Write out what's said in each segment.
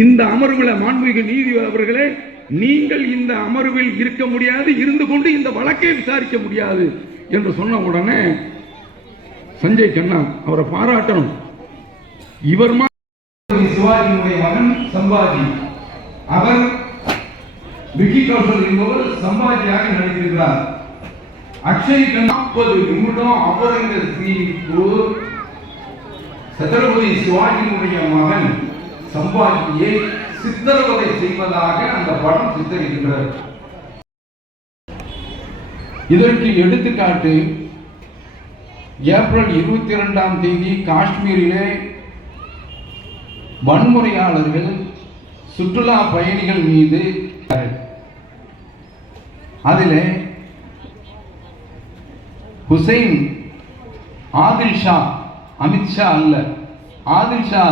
இந்த அமர்வுல மாண்புமிகு நீதி அவர்களே நீங்கள் இந்த அமர்வில் இருக்க முடியாது இருந்து கொண்டு இந்த வழக்கை விசாரிக்க முடியாது என்று சொன்ன உடனே சஞ்சய் கண்ணா அவரை பாராட்டணும். இவர் சிவாஜியினுடைய மகன் சம்பாஜி. அவர் விக்கி கௌசல் என்பவர் சம்பாஜியாக நடித்திருக்கிறார். அக்ஷய் கண்ணா முப்பது நிமிடம் அமருங்க குரு சத்ரபதி சிவாஜியினுடைய மகன் சம்பாஜியை சித்தரவதை செய்வதாக அந்த படம் சித்தரிக்கின்றது. இதற்கு எடுத்துக்காட்டு ஏப்ரல் இருபத்தி இரண்டாம் தேதி காஷ்மீரிலே வன்முறையாளர்கள் சுற்றுலா பயணிகள் மீது அதிலே ஹுசைன் ஆதில் ஷா அமித்ஷா அல்ல. ஆதிஷா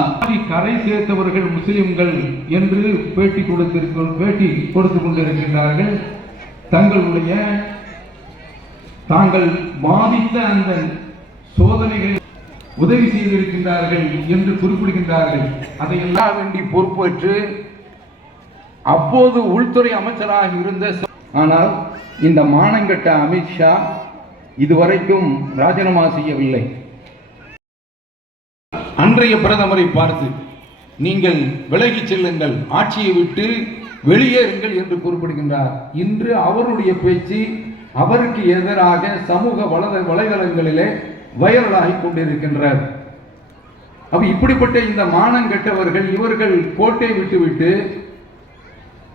கரை சேர்த்தவர்கள் முஸ்லிம்கள் என்று பேட்டி கொடுத்திருக்க பேட்டி கொடுத்து கொண்டிருக்கின்றார்கள். தங்களுடைய தாங்கள் பாதித்த அந்த சோதனைகள் உதவி செய்திருக்கின்றார்கள் என்று குறிப்பிடுகின்றார்கள். அதையெல்லாம் வேண்டி பொறுப்பேற்று அப்போது உள்துறை அமைச்சராக இருந்த ஆனால் இந்த மானங்கட்ட அமித்ஷா இதுவரைக்கும் ராஜினாமா செய்யவில்லை. அன்றைய பிரதமரை பார்த்து நீங்கள் விலகிச் செல்லுங்கள் ஆட்சியை விட்டு வெளியேறுங்கள் என்று குறிப்பிடுகின்றார். இன்று அவருடைய பேச்சு அவருக்கு எதிராக சமூக வலத வலைதளங்களிலே வைரலாகி கொண்டிருக்கின்றார் அப்ப இப்படிப்பட்ட இந்த மானங்கெட்டவர்கள் இவர்கள் கோட்டை விட்டுவிட்டு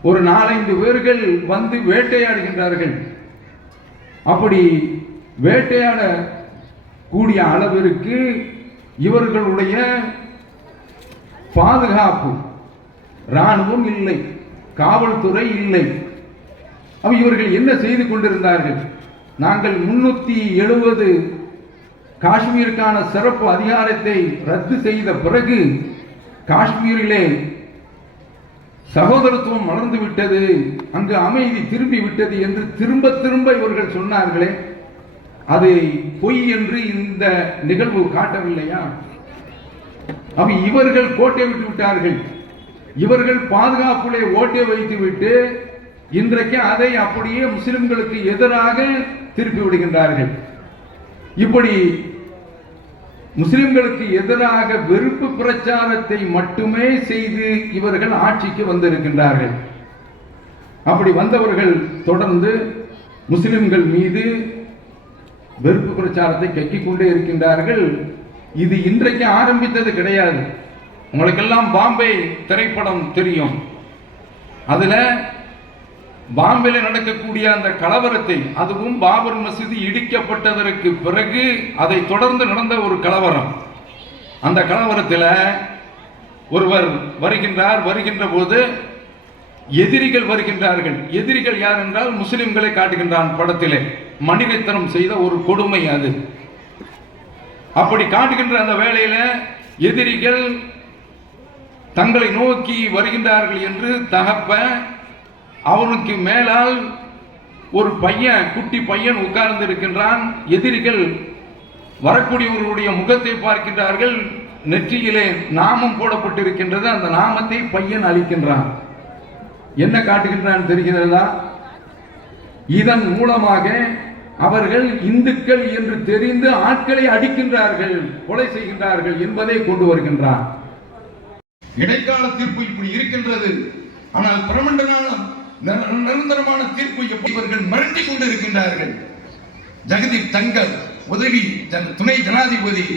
ஒரு நாலைந்து பேர்கள் வந்து வேட்டையாடுகின்றார்கள். அப்படி வேட்டையாட கூடிய அளவிற்கு இவர்களுடைய பாதுகாப்பு ராணுவம் இல்லை காவல்துறை இல்லை. அப்ப இவர்கள் என்ன செய்து கொண்டிருந்தார்கள்? நாங்கள் முன்னூத்தி எழுபது காஷ்மீருக்கான சிறப்பு அதிகாரத்தை ரத்து செய்த பிறகு காஷ்மீரிலே சகோதரத்துவம் மலர்ந்து விட்டது அங்கு அமைதி திரும்பி விட்டது என்று திரும்ப திரும்ப இவர்கள் சொன்னார்களே. அது பொய் என்று இந்த நிகழ்வு காட்டவில்லையா? அப்ப இவர்கள் கோட்டை விட்டு விட்டார்கள். இவர்கள் பாதுகாப்புலே ஓட்டை வைத்து விட்டு இன்றைக்கு அதை அப்படியே முஸ்லிம்களுக்கு எதிராக திருப்பி விடுகின்றார்கள். இப்படி முஸ்லிம்களுக்கு எதிராக வெறுப்பு பிரச்சாரத்தை மட்டுமே செய்து இவர்கள் ஆட்சிக்கு வந்திருக்கின்றார்கள். அப்படி வந்தவர்கள் தொடர்ந்து முஸ்லிம்கள் மீது வெறுப்பு பிரச்சாரத்தை கக்கிக் கொண்டே இருக்கின்றார்கள். இது இன்றைக்கு ஆரம்பித்தது கிடையாது. உங்களுக்கெல்லாம் பாம்பே திரைப்படம் தெரியும். அதுல பாம்பேல நடக்கக்கூடிய அந்த கலவரத்தை அதுவும் பாபர் மசூதி இடிக்கப்பட்டதற்கு பிறகு அதை தொடர்ந்து நடந்த ஒரு கலவரம். அந்த கலவரத்தில் ஒருவர் வருகின்றார் வருகின்ற போது எதிரிகள் வருகின்றார்கள். எதிரிகள் யார் என்றால் முஸ்லிம்களை காட்டுகின்றான் படத்திலே. மனிதத்தனம் செய்த ஒரு கொடுமை அது. அப்படி காட்டுகின்ற அந்த வேளையில எதிரிகள் தங்களை நோக்கி வருகின்றார்கள் என்று தகப்ப அவனுக்கு மேலால் ஒரு பையன் குட்டி பையன் உட்கார்ந்து இருக்கின்றான் எதிரிகள் வரக்கூடியவர்களுடைய முகத்தை பார்க்கின்றார்கள். நெற்றியிலே நாமம் போடப்பட்டிருக்கின்றது. அந்த நாமத்தை பையன் அளிக்கின்றான் என்ன காட்டுகின்றான் தெரிகிறதா? இதன் மூலமாக அவர்கள் இந்துக்கள் என்று தெரிந்து ஆட்களை அடிக்கின்றார்கள் கொலை செய்கின்றார்கள் என்பதை கொண்டு வருகின்றான். இடைக்கால தீர்ப்பு இப்படி இருக்கின்றது. ஆனால் பிரமண்டனான நிரந்தரமான தீர்ப்பு எப்படி இவர்கள் மிரட்டி கொண்டிருக்கின்றார்கள்? ஜெகதீப் தங்கர் உதவி துணை ஜனாதிபதி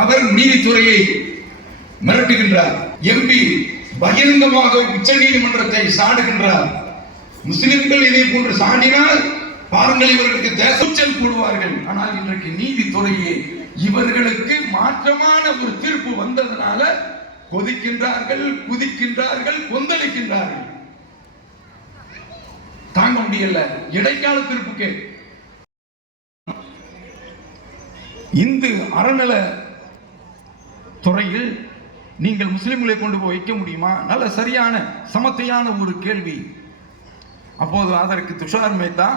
அவர் நீதித்துறையை மிரட்டுகின்றார். எம்பி பகிரங்கமாக உச்ச நீதிமன்றத்தை சாடுகின்றார். முஸ்லிம்கள் இதை போன்று சாடினால் பாருங்கள் இவர்களுக்கு தேசச்சல் கூடுவார்கள் ஆனால் இன்றைக்கு நீதித்துறையே இவர்களுக்கு மாற்றமான ஒரு தீர்ப்பு வந்ததனால கொதிக்கின்றார்கள் குதிக்கின்றார்கள் கொந்தளிக்கின்றார்கள். தாங்க முடியல. இடைக்கால தீர்ப்புக்கு. இந்து அறநில துறையில் நீங்கள் முஸ்லீம்களை கொண்டு போய் வைக்க முடியுமா? நல்ல சரியான சமத்தையான ஒரு கேள்வி. அப்போது அதற்கு துஷார் மேத்தா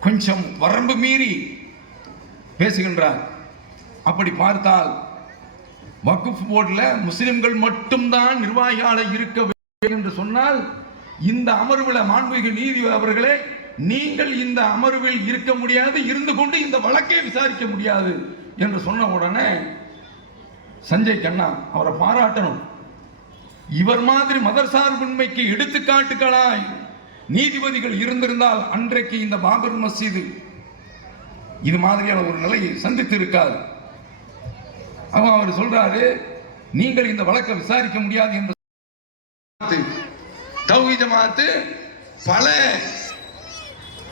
கொஞ்சம் வரம்பு மீறி பேசுகின்றார். அப்படி பார்த்தால் வக்குஃப் போர்டில் முஸ்லிம்கள் மட்டும்தான் நிர்வாகியாக இருக்க வேண்டும் என்று சொன்னால் இந்த அமர்வில் மாண்புமிகு நீதி அவர்களே நீங்கள் இந்த அமர்வில் இருக்க முடியாது இருந்து கொண்டு இந்த வழக்கை விசாரிக்க முடியாது என்று சொன்ன உடனே சஞ்சய் கண்ணா அவரை பாராட்டணும். இவர் மாதிரி மதர்சார்பின்மைக்கு எடுத்துக்காட்டுகளாய் நீதிபதிகள் இருந்திருந்தால் அன்றைக்கு இந்த பாபர் மசீது இது மாதிரியான ஒரு நிலையை சந்தித்து இருக்காது அவன் அவர் சொல்றாரு நீங்கள் இந்த வழக்கை விசாரிக்க முடியாது என்று தௌஹி ஜமாத்து பல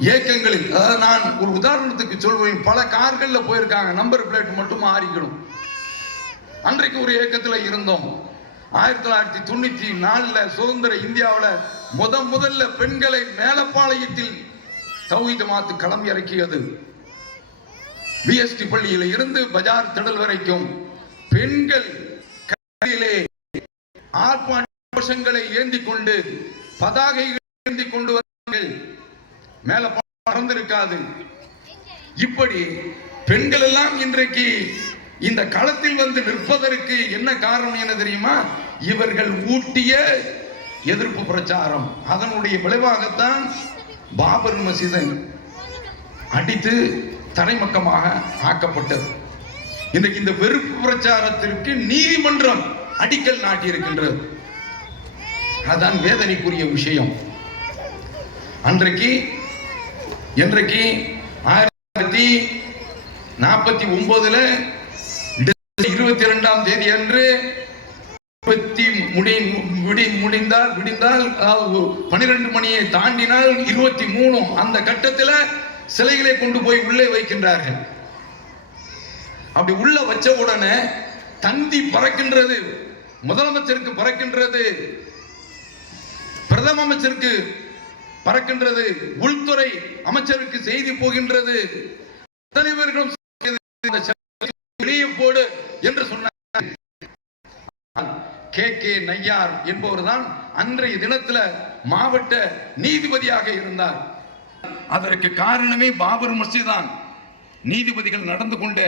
இயக்கங்களில் அதாவது நான் ஒரு உதாரணத்துக்கு சொல்வேன் பல கார்களில் போயிருக்காங்க நம்பர் பிளேட் மட்டும் மாறிக்கணும். அன்றைக்கு ஒரு இயக்கத்துல இருந்தோம். ஆயிரத்தி தொள்ளாயிரத்தி தொண்ணூத்தி நாலுல சுதந்திர இந்தியாவுல முத முதல்ல பெண்களை மேலப்பாளையத்தில் தௌஹி ஜமாத்து களம் இறக்கியது. பிஎஸ்டி பள்ளியில இருந்து பஜார் திடல் வரைக்கும் பெண்கள் கையிலே ஆர்ப்பாட்ட ஏந்தி கொண்டு பதாகைகளை ஏந்தி கொண்டு வந்தார்கள். மேல பறந்திருக்காது இப்படி பெண்கள் எல்லாம் இன்றைக்கு இந்த களத்தில் வந்து நிற்பதற்கு என்ன காரணம் என்ன தெரியுமா? இவர்கள் ஊட்டிய எதிர்ப்பு பிரச்சாரம். அதனுடைய விளைவாகத்தான் பாபர் மசீதன் அடித்து தரைமக்கமாக ஆக்கப்பட்டது. இன்றைக்கு இந்த வெறுப்பு பிரச்சாரத்திற்கு நீதிமன்றம் அடிக்கல் நாட்டியிருக்கின்றது. அதுதான் அதான் வேதனைக்குரிய விஷயம். அன்றைக்கு இன்றைக்கு ஆயிரத்தி நாற்பத்தி ஒன்பதுல இருபத்தி இரண்டாம் தேதி அன்று இருபத்தி முடி முடி முடிந்தால் விடிந்தால் பனிரெண்டு மணியை தாண்டினால் இருபத்தி மூணு அந்த கட்டத்தில் சிலைகளை கொண்டு போய் உள்ளே வைக்கின்றார்கள். அப்படி உள்ள வச்ச உடனே தந்தி பறக்கின்றது முதலமைச்சருக்கு பறக்கின்றது பிரதம அமைச்சருக்கு பறக்கின்றது உள்துறை அமைச்சருக்கு செய்தி போகின்றது. தலைவர்களும் வெளியே போடு. கே கே நையார் என்பவர்தான் அன்றைய தினத்துல மாவட்ட நீதிபதியாக இருந்தார். அதற்கு காரணமே பாபர் மஸ்ஜித் தான். நீதிபதிகள் நடந்து கொண்ட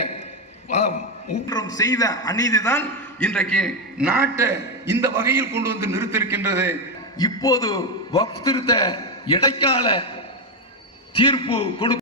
ஊற்றம் செய்த அநீதிதான் இன்றைக்கு நாட்டை இந்த வகையில் கொண்டு வந்து நிறுத்திருக்கின்றது இப்போது வக்திருத்த இடைக்கால தீர்ப்பு கொடு